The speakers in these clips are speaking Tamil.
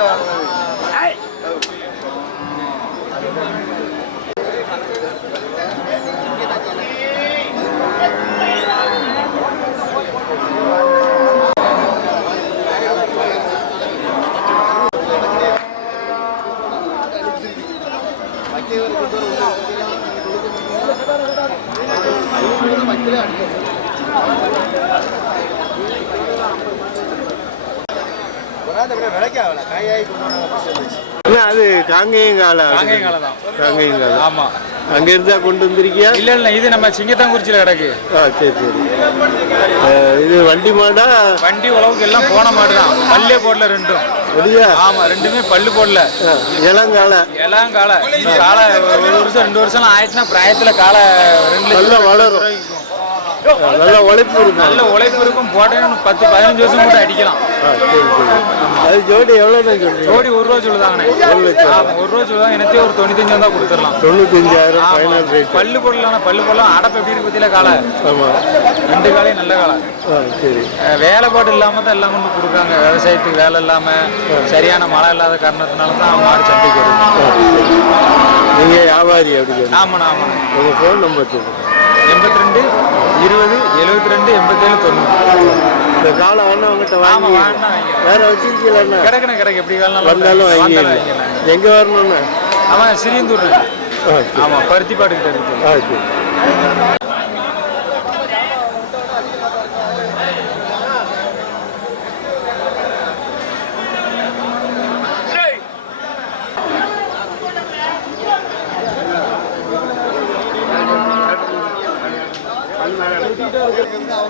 줄 알고 அது காங்கேயங்கால காங்கேயங்கால தான். காங்கேயங்கால. ஆமா. அங்க இருந்தா கொண்டு வந்திருக்கியா? இல்ல இல்ல இது நம்ம சிங்கத்தாங்குறிச்சியில கிடக்கு. ஆ சரி சரி. அஹ், இது வண்டி மாடா? வண்டி உழவுக்கு எல்லாம் போன மாடு தான் பல்லே போடல ரெண்டும். அப்படியா? ஆமா ரெண்டுமே பல்லு போடல. ஆ, இளங்கால. எல்லாம் காலை ஒரு வருஷம் ரெண்டு வருஷம் ஆயிடுச்சுன்னா பிராயத்துல காலை ரெண்டு நல்லா வளரும். நல்லா உழைப்பு இருக்கும் நல்ல உழைப்பு இருக்கும் போட்டேன்னு பத்து பதினஞ்சு வருஷம் கூட அடிக்கலாம். அது ஜோடி சொல்றீங்க? ஜோடி ஒரு ரூபா சொல்லுதாங்கண்ணே. ஒரு ரூபா சொல்லுதாங்க எனத்தே ஒரு தொண்ணூத்தஞ்சு வந்தா கொடுத்துடலாம். தொண்ணூத்தஞ்சாயிரம். ஃபைனல் ரேட் பல்லு போடலாம் பல்லு போடலாம் அடப்பு எப்படி பத்தியில காலை. ரெண்டு காலையும் நல்ல காலை. சரி. அஹ் வேலை பாடு இல்லாம தான் எல்லாம் கொண்டு கொடுக்காங்க விவசாயத்துக்கு வேலை இல்லாம சரியான மழை இல்லாத காரணத்தினால தான் மாடு சந்தைக்கு வருது. ஆ, சரி. நீங்க வியாபாரி அப்படி ஆமாண்ணா ஆமாண்ணா. உங்க ஃபோன் நம்பர் சொல்லுங்க. எண்பத்தி ரெண்டு இருபது எழுபத்தி ரெண்டு எண்பத்தேழு தொண்ணூறு. இந்த காலம் வேணா உங்ககிட்ட ஆமா வாங்கி வேற வச்சிருக்கீங்களா கிடக்குண்ணே கிடக்கு எப்படி வேணாலும் வந்தாலும் வாங்கிக்கலாம் எங்க வரணும்னா? அவன் சிறியந்தூர் ஆ சரி. ஆமா பருத்திப்பாடு கிட்ட இருக்கு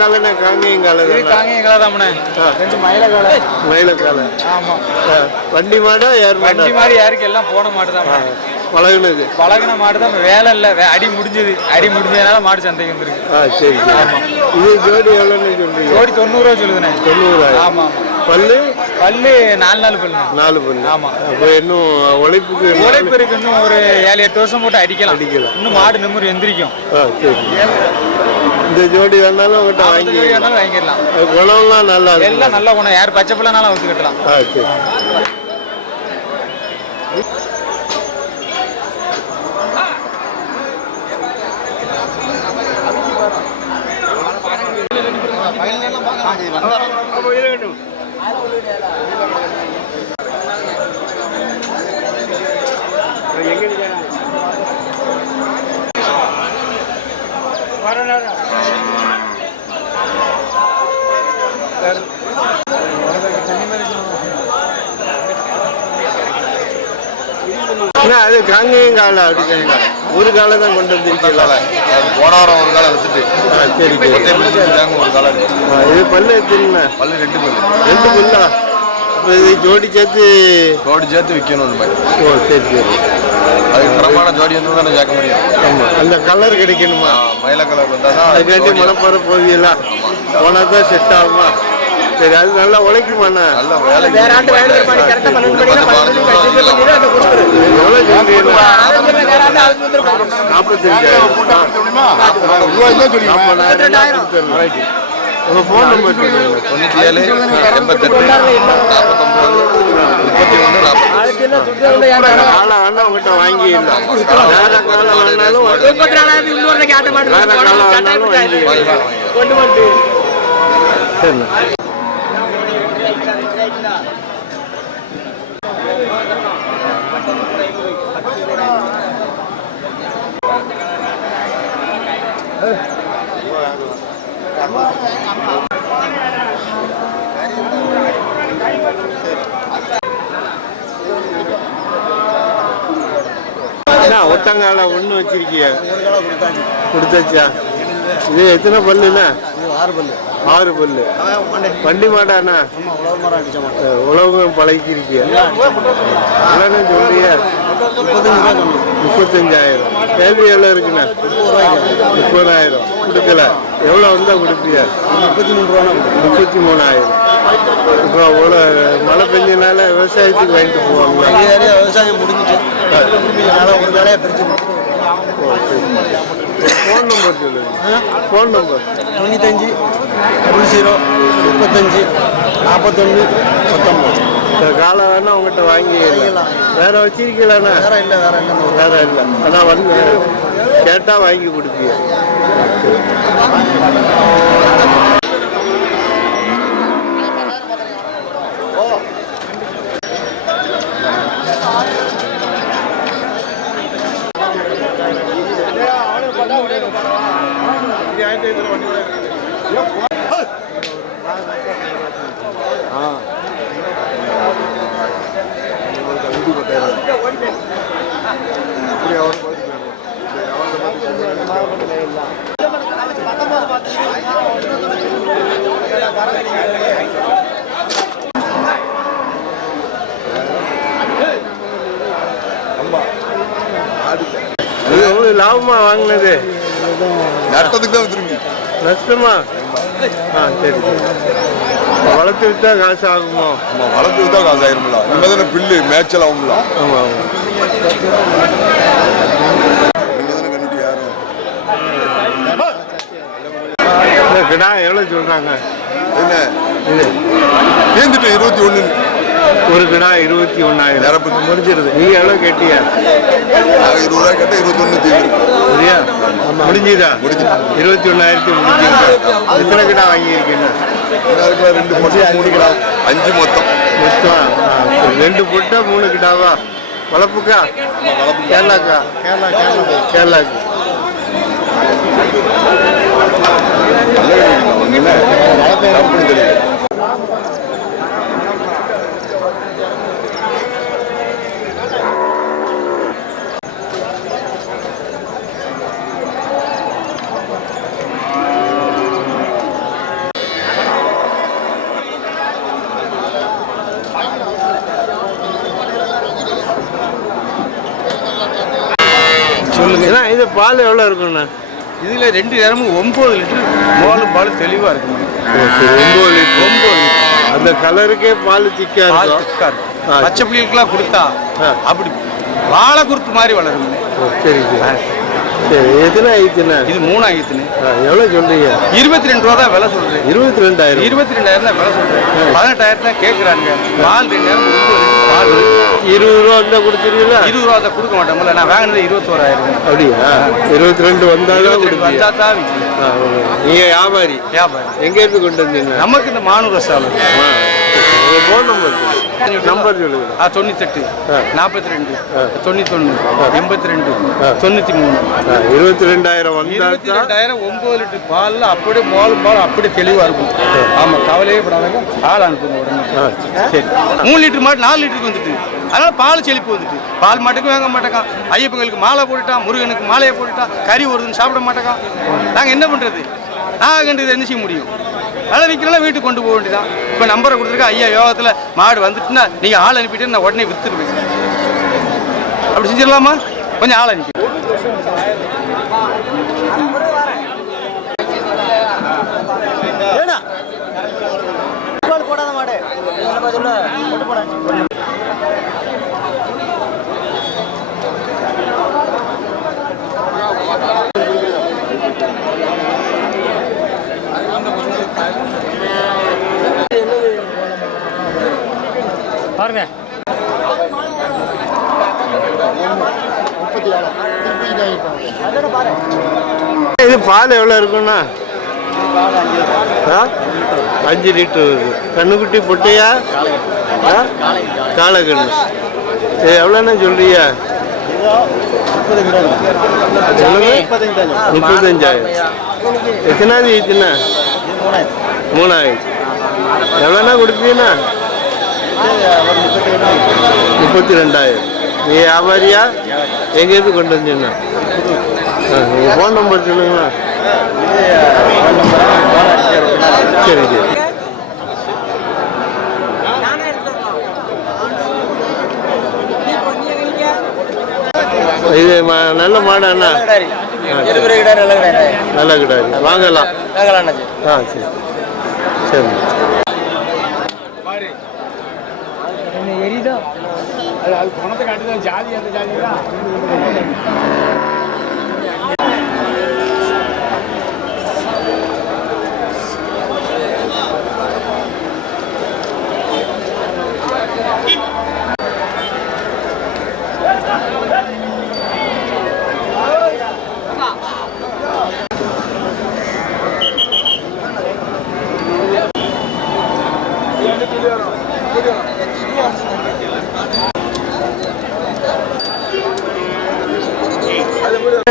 காலம்னா காங்கேயம் காலம் இது காங்க எங்களா தாமண்ணே ரெண்டு மயில காலை. மயில காலம் வண்டி மாடா ஏர் மாடா? வண்டி மாதிரி யாருக்கு எல்லாம் போன மாடு தான் பழகுனது. பழகின மாடு தான் வேலை இல்லை. அடி முடிஞ்சது. அடி முடிஞ்சதுனால மாடு சந்தைக்கு வந்துருக்கு. ஆ சரி. சரி. இது ஜோடி எவ்வளோன்னு சொல்றீங்க? ஜோடி தொண்ணூறுவா சொல்லுதுண்ணே. தொண்ணூறாயிரம் ஆமா ஆமா. பல்லு? பல்லு நாலு நாள் பல்லு. நாலு பல்லு. ஆமா. அப்போ இன்னும் உழைப்புக்கு உழைப்பு இருக்கு. இன்னும் ஒரு ஏழு எட்டு வருஷம் போட்டு அடிக்கலாம். அடிக்கலாம். இன்னும் மாடு நிம்மதி எந்திரிக்கும். ஆ சரி. இந்த ஜோடி வேணாலும் உங்கள்கிட்ட வாங்கி ஜோடி வேணாலும் வாங்கிடலாம் குணம்லாம் நல்லா இருக்கும். எல்லாம் நல்ல குணம். யார் பச்சை பிள்ளைனாலும் அவுத்து கட்டலாம். சரி. என்ன அது காங்கேயம் காலம் அப்படி கேட்க ஒரு காலம் தான் கொண்டு வந்திருக்கீங்களா போன வாரம் ஒரு காலம் வித்துட்டு ஆ சரி ஒரு. ஆ, இது பல்லு எத்தனை? பல்லு ரெண்டு பல்லு. ரெண்டு பல்லா? இது ஜோடி சேர்த்து ஜோடி சேர்த்து விற்கணும் ஓ சரி சரி அதுக்கு தரமான ஜோடி வந்து தானே சேர்க்க முடியும் ஆமாம் அந்த கலர் கிடைக்கணுமா மயில கலர் வந்தால் தான் அதுக்காண்டி போகிற போவீங்களா போனால் தான் செட் ஆகுமா சரி அது நல்லா உழைக்குமாண்ணா நல்ல வேலை சொல்றீங்க நாற்பத்தஞ்சாயிரம் உங்கள் ஃபோன் நம்பர் சொல்லுங்க தொண்ணூற்றி ஏழு எண்பத்தெட்டு உங்ககிட்ட வாங்கிடலாம் வேற காலம் ஒத்தங்கால ஒட்டங்கால ஒன்று வச்சிருக்கிய? கொடுத்தாச்சா? இது எத்தனை பல்லுண்ணா ஆறு பல்லு ஆறு பல்லு. வண்டி மாடாண்ணா உழவு உழவுங்க பழகிருக்கிய சொல்றிய? முப்பத்தஞ்சாயிரம். கேள்வி எவ்வளோ இருக்குண்ணா? முப்பதாயிரம். கொடுக்கல. எவ்வளோ வந்தால் கொடுப்பிய? முப்பத்தி மூணு ரூபா முப்பத்தி மூணாயிரம் இப்போ மழை பெஞ்சனால விவசாயத்துக்கு வாங்கிட்டு போவாங்க விவசாயம் முடிஞ்சிச்சு அதனால ஒரு வேலையை கொடுத்துருவோம். ஃபோன் நம்பர் சொல்லுங்க. ஃபோன் நம்பர் தொண்ணூத்தஞ்சு டபுள் ஜீரோ முப்பத்தஞ்சு நாற்பத்தொன்று பத்தொம்பது காலை வேணா உங்ககிட்ட வாங்கி வேற வச்சிருக்கீங்களாண்ணா? வேற இல்லை வேற இல்லை. வேற இல்லை. அதான் வந்து கேட்டா வாங்கி கொடுப்பீங்க. உங்களுக்கு லாபமா வாங்கினது. நட்டத்துக்கு தான் திரும்பி. நஷ்டமா? ஆ சரி. வளர்த்து வித்தா காசு ஆகுமோ நம்ம வளர்த்து தான் காசு ஆயிரும்ல நம்ம தானே பில்லு மேய்ச்சல் ஆகும்ல. ஆமா ஆமா. நீங்க தானே கண்டுபிடி யாரும்? இந்த கிடா எவ்வளோ சொல்றாங்க? என்ன? இது. இருபத்தி ஒண்ணு ஒரு கிடா இருபத்தி ஒன்னாயிரம். நிரப்பு முடிஞ்சிருது. நீங்க எவ்வளோ கேட்டியா? நாங்க இருபது ரூபாய் கேட்டா இருபத்தி ஒண்ணு தீர்ந்து சரியா? முடிஞ்சுதா? முடிஞ்சுது. இருபத்தி ஒன்னாயிரத்தி முடிஞ்சிருக்கு எத்தனை கிடா வாங்கியிருக்கீங்க? ரெண்டு பொட்டு முடிக்கலாம் அஞ்சு மொத்தம். மொத்தம். ரெண்டு புட்டா மூணு கிடாவா? வளர்ப்புக்கா கேரளாக்கா? கேரளா கேரளா கேரளாக்கு. கம்பெனி தெரியும் சொல்லுங்க ஏன்னா இது பால் எவ்வளோ இருக்குண்ணா இதுல ரெண்டு நேரமும் ஒன்பது லிட்டர். மோலும் பால் தெளிவா இருக்குங்க ஒம்பது லிட்டர். லிட்டர். அந்த கலருக்கே பால் திக்கா இருக்கும். பச்சை பிள்ளைகளுக்குலாம் கொடுத்தா. அப்படி வாழை குருத்து மாதிரி வளருங்க ஓ, சரி சரி. எத்தனை ஆயிடுச்சுண்ணா? இது மூணு எவ்வளோ சொல்றீங்க? இருபத்தி ரெண்டு ரூபா தான் விலை சொல்றேன். இருபத்தி ரெண்டாயிரம் இருபத்தி ரெண்டாயிரம் தான் விலை சொல்றேன். பதினெட்டாயிரம் தான் கேட்கறாங்க பால் ரெண்டு இருபது ரூபா இருந்தால் கொடுத்துருவீங்களா? இருபது ரூபா தான் கொடுக்க மாட்டோம்ல. நான் வாங்கினது இருபத்தோராயிரம் அப்படியா? இருபத்தி ரெண்டு வந்தாலும் இருபத்தி ரெண்டு கொடுப்பீங்க. வந்தா தான் விற்கிறேன் ஆ, ஓகே. நீங்க வியாபாரி? வியாபாரம் எங்கேருந்து கொண்டு வந்தீங்க? நமக்கு இந்த மானூர் உங்க ஃபோன் நம்பர் நம்பர் சொல்லுங்க. ஆ தொண்ணூத்தெட்டு. நாற்பத்தி ரெண்டு ஆ. தொண்ணூத்தொன்று எண்பத்தி ரெண்டு. தொண்ணூற்றி மூணு இருபத்தி ரெண்டாயிரம் இருபத்தி ரெண்டாயிரம் ஒன்பது லிட்டர் பால்ல அப்படியே மோல் பால் அப்படியே தெளிவா இருக்கும். ஆமா கவலையே படாதங்க. பால் அனுப்புங்க உடனே. சரி. மூணு லிட்டர் மாட்டு நாலு லிட்டருக்கு வந்துட்டு. அதனால பால் செழிப்பு வந்துட்டு. பால் மாட்டுக்கு வாங்க மாட்டேங்கான் ஐயப்பங்களுக்கு மாலை போட்டுட்டான் முருகனுக்கு மாலையை போட்டுட்டான் கறி வருதுன்னு சாப்பிட மாட்டேங்கான் நாங்க என்ன பண்றது? நாங்கள் என்ன செய்ய முடியும்? அதனால் விற்கிறலாம் வீட்டுக்கு கொண்டு போக வேண்டியதான் இப்போ நம்பரை கொடுத்துருக்கேன் ஐயா யோகத்தில் மாடு வந்துட்டுன்னா நீங்கள் ஆள் அனுப்பிட்டு நான் உடனே விற்றுருவேன் அப்படி செஞ்சிடலாமா? கொஞ்சம் ஆள் அனுப்பி. போடாத மாடு போட பாருங்க. இது பால் எவ்வளோ இருக்குண்ணா ஆ? அஞ்சு லிட்டர் வருது கண்ணுக்குட்டி பொட்டையா? காலக்கண்ணு எவ்வளோண்ணா சொல்றியா முப்பத்தஞ்சாயிரம். எத்தனாவது ஈத்துண்ணா மூணாயிரம். எவ்வளோண்ணா கொடுப்பீங்கண்ணா? முப்பத்தி ரெண்டாயிரம். நீ வியாபாரியா? எங்கேருந்து கொண்டு வந்தீங்கண்ணா ஆ உங்கள் ஃபோன் நம்பர் சொல்லுங்கண்ணா சரி சரி. இது நல்ல மாடு அண்ணா. நல்ல கிடாது வாங்கலாம். ஆ சரி. சரி.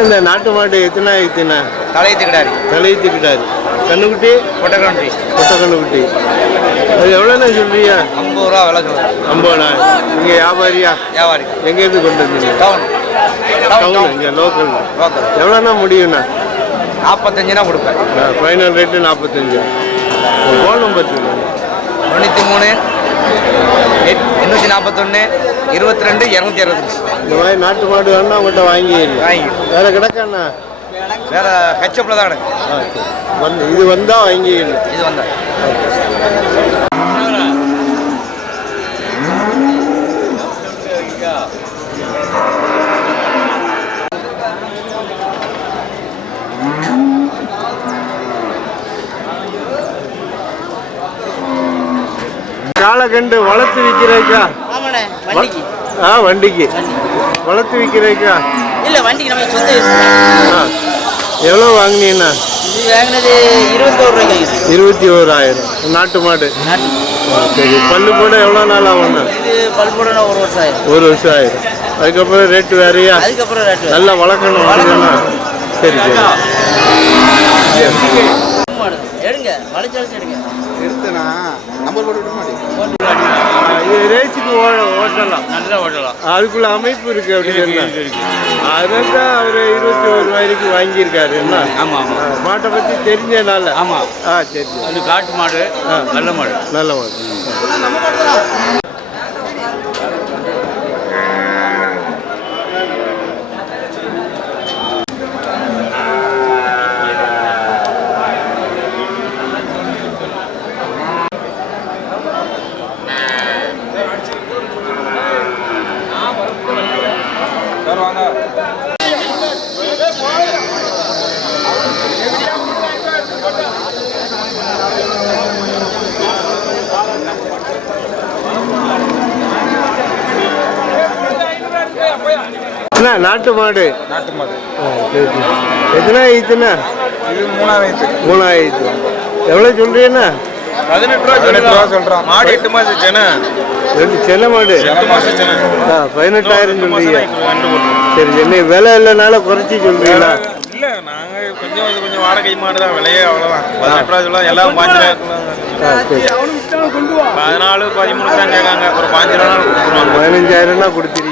இந்த நாட்டு மாடு எத்தனை எத்தனை? தலையத்து கிடாரி. கண்ணுக்குட்டி கொட்டக்கண்டி கொட்டை கண்ணுக்குட்டி அது எவ்வளோண்ணா சொல்றீங்க? ஐம்பது ரூபா விலை ஐம்பதுண்ணா நீங்கள் வியாபாரியா? வியாபாரி. எங்கேருந்து கொண்டு வந்தீங்க? டவுன் டவுன் இங்கே லோக்கல் லோக்கல் எவ்வளோண்ணா முடியுண்ணா நாற்பத்தஞ்சுனா கொடுப்பேன். ஃபைனல் ரேட்டு நாற்பத்தஞ்சு. ஃபோன் நம்பர் சொல்லுங்க. தொண்ணூற்றி மூணு எண்ணூற்றி நாற்பத்தொன்று இருபத்தி ரெண்டு இரநூத்தி அறுபத்தஞ்சு. இந்த மாதிரி நாட்டு மாடு வேணா உங்கள்கிட்ட வாங்கிடுங்க. வாங்கி வேற கிடக்காண்ணா வேற ஹெச்எப்பில் தான் கிடக்கு. வந்து இது வந்தால் வாங்கிடணும் இது வந்தேன் காலக்கண்டு வளர்த்து விற்கிறேக்கா. ஆமாண்ணே வண்டிக்கு. ஆ வண்டிக்கு. வளர்த்து விற்கிறேக்கா. இல்ல வண்டிக்கு நம்ம சொந்த எவ்வளோ வாங்கினீங்கண்ணா? வாங்கினது இருபத்தோரு ரூபாய்க்கு இருபத்தி ஓராயிரம். நாட்டு மாடு. சரி. பல்லு போட எவ்வளோ நாள் ஆகும்ண்ணா? ஒரு வருஷம் ஆயிரும். ஒரு வருஷம் ஆயிரும். அதுக்கப்புறம் ரேட்டு வேறையா? அதுக்கப்புறம் ரேட்டு நல்லா வளர்க்கணும் வளர்க்கணும். சரி சரி. எடுங்க. வளைச்சு வளைச்சு எடுங்க. ஆ, இது ரேஸுக்கு ஓட ஓட்டலாம். நல்லா ஓட்டலாம். அதுக்குள்ள அமைப்பு இருக்கு அப்படின்னு அதனால தான் அவர் இருபத்தி ஒரு வயதுக்கு வாங்கியிருக்காரு என்ன? ஆமாம் ஆமாம் மாட்டை பற்றி தெரிஞ்சனால. ஆமாம் ஆ சரி அது காட்டு மாடு. நல்ல மாடு. நல்ல மாடு. நாட்டு மாடு. நாட்டு மாடு. எத்தனை ஆயிடுச்சுண்ணா? இது மூணாயிரத்து மூணாயிரத்து எவ்வளோ சொல்றீங்கண்ணா? பதினெட்டு ரூபா பதினெட்டு ரூபா சொல்றான். மாடு எட்டு மாசம் சென ரெண்டு சென்ன மாடு. ஆ பதினெட்டாயிரம் சொல்றீங்க. சரி என்ன விலை இல்லைனால குறைச்சி சொல்றீங்களா? இல்ல நாங்க கொஞ்சம் கொஞ்சம் வாடகை மாடு தான். விலையே அவ்வளவுதான். பதினெட்டு ரூபா சொல்லலாம் எல்லாம் பாஞ்சு பதினாலு பதிமூணு தான் கேட்காங்க. ஒரு பாஞ்சு ரூபா கொடுத்துருவாங்க. பதினஞ்சாயிரம்னா கொடுத்துருக்கீங்க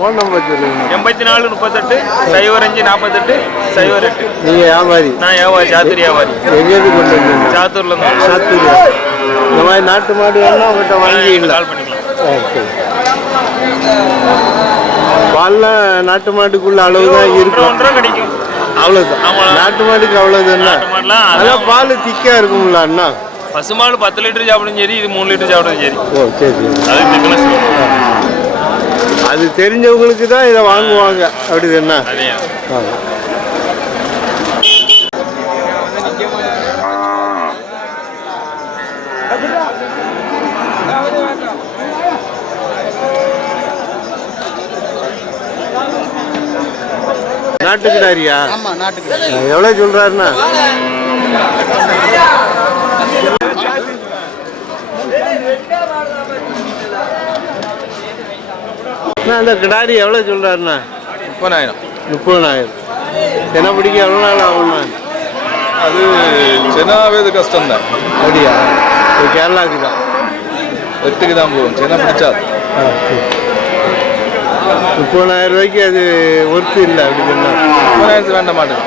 ஃபோன் நம்பர் சொல்லுங்க. எண்பத்தி நாலு முப்பத்தெட்டு சைவர் அஞ்சு நாற்பத்தெட்டு சைவர் எட்டு. நீங்கள் வியாபாரி. நான் வியாபாரி சாத்திரி வியாபாரி. எங்கேருந்து கொண்டு வந்தீங்க? சாத்தூர்ல இருந்து. சாத்தூர் இந்த மாதிரி நாட்டு மாடு வேணா உங்கள்கிட்ட வாங்கிக்கலாம். கால் பண்ணிக்கலாம். சரி. பால்லாம் நாட்டு மாட்டுக்குள்ள அளவு தான் இருக்கும் கிடைக்கும். அவ்வளோதான். நாட்டு மாட்டுக்கு மாடுலாம் அதான் பால் திக்கா இருக்கும்ல அண்ணா? பசுமாடு பத்து லிட்டர் சாப்பிடும் சரி இது மூணு லிட்டர் சாப்பிடும் சரி. ஓ சரி அது திக்னஸ் அது தெரிஞ்சவங்களுக்கு தான் இதை வாங்குவாங்க. அப்படி என்ன? நாட்டுக்கிடாரியா? எவ்வளோ சொல்றாருண்ணா அண்ணா, அந்த கிடாரி எவ்வளோ சொல்றாருண்ணா? முப்பதாயிரம். முப்பதாயிரம். என்ன பிடிக்க எவ்வளோ நாள் ஆகும்ண்ணா? அது சென்னாவே கஷ்டம் தான் அப்படியா? கேரளாவுக்கு தான். எட்டுக்கு தான் போகும். சென்னை பிடிச்சா. முப்பதாயிரம் ரூபாய்க்கு அது ஒர்த்து இல்லை அப்படி சொன்னா. முப்பதாயிரத்து வேண்ட மாட்டேன்.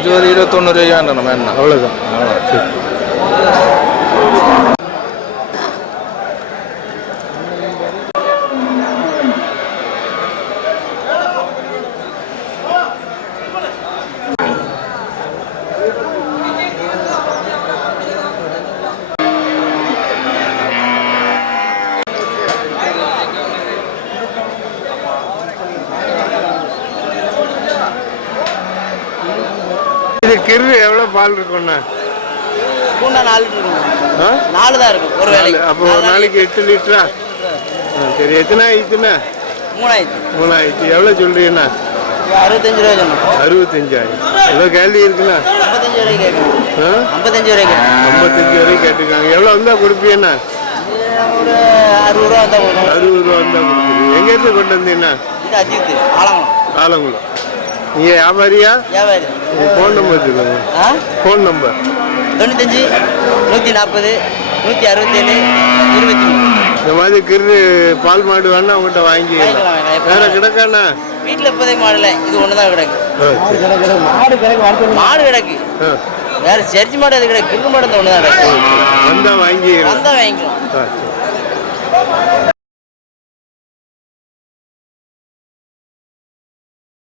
இருபது இருபத்தொன்னு ரூபாய் வேண்டாம் வேண்டாம். அவ்வளோதான் சரி. இது கிரு எவ்வளோ பால் இருக்கும்ண்ணா பூண்டா நாலு இருக்கும். நாலு தான் இருக்கும் ஒரு வேலைக்கு அப்போ ஒரு நாளைக்கு எட்டு லிட்டரா? சரி எத்தனை ஆயிடுச்சுண்ணா? மூணாயிரத்து மூணாயிரத்து எவ்வளோ சொல்றீங்கண்ணா? அறுபத்தஞ்சு ரூபாய் சொன்னோம். அறுபத்தஞ்சாயிரம். எவ்வளோ கேள்வி இருக்குண்ணா? ஐம்பத்தஞ்சு கேட்கணும். ஆ? ஐம்பத்தஞ்சு வரைக்கும் கேட்டுருக்காங்க எவ்வளோ வந்தால் கொடுப்பீங்கண்ணா? இது ஒரு அறுபது ரூபா வந்தால் அறுபது ரூபா வந்தால் கொடுக்குது எங்கேருந்து கொண்டு வந்தீங்கன்னா இது அஜித் ஆலங்குளம். ஆலங்குளம். வியாபாரியா வியாபாரி ஃபோன் நம்பர் சொல்லுங்க. ஆ? ஃபோன் நம்பர் தொண்ணூத்தஞ்சு நூற்றி நாற்பது நூற்றி அறுபத்தேழு இருபத்தி மூணு. இந்த மாதிரி கிரு பால் மாடு வேணா அவங்ககிட்ட. எப்ப வேற. கிடக்காண்ணா வீட்டில் இப்போதைக்கு மாடல இது ஒன்று தான் கிடக்கு. ஆ, சரி. மாடு கிடக்கு ஆ, வேற செரிச்சு மாடு எது கிடக்கு. கிருக்கு மாடு ஒன்று தான் கிடக்கு. வந்தா வாங்கிக்கலாம். வந்தால் வாங்கிக்கலாம்.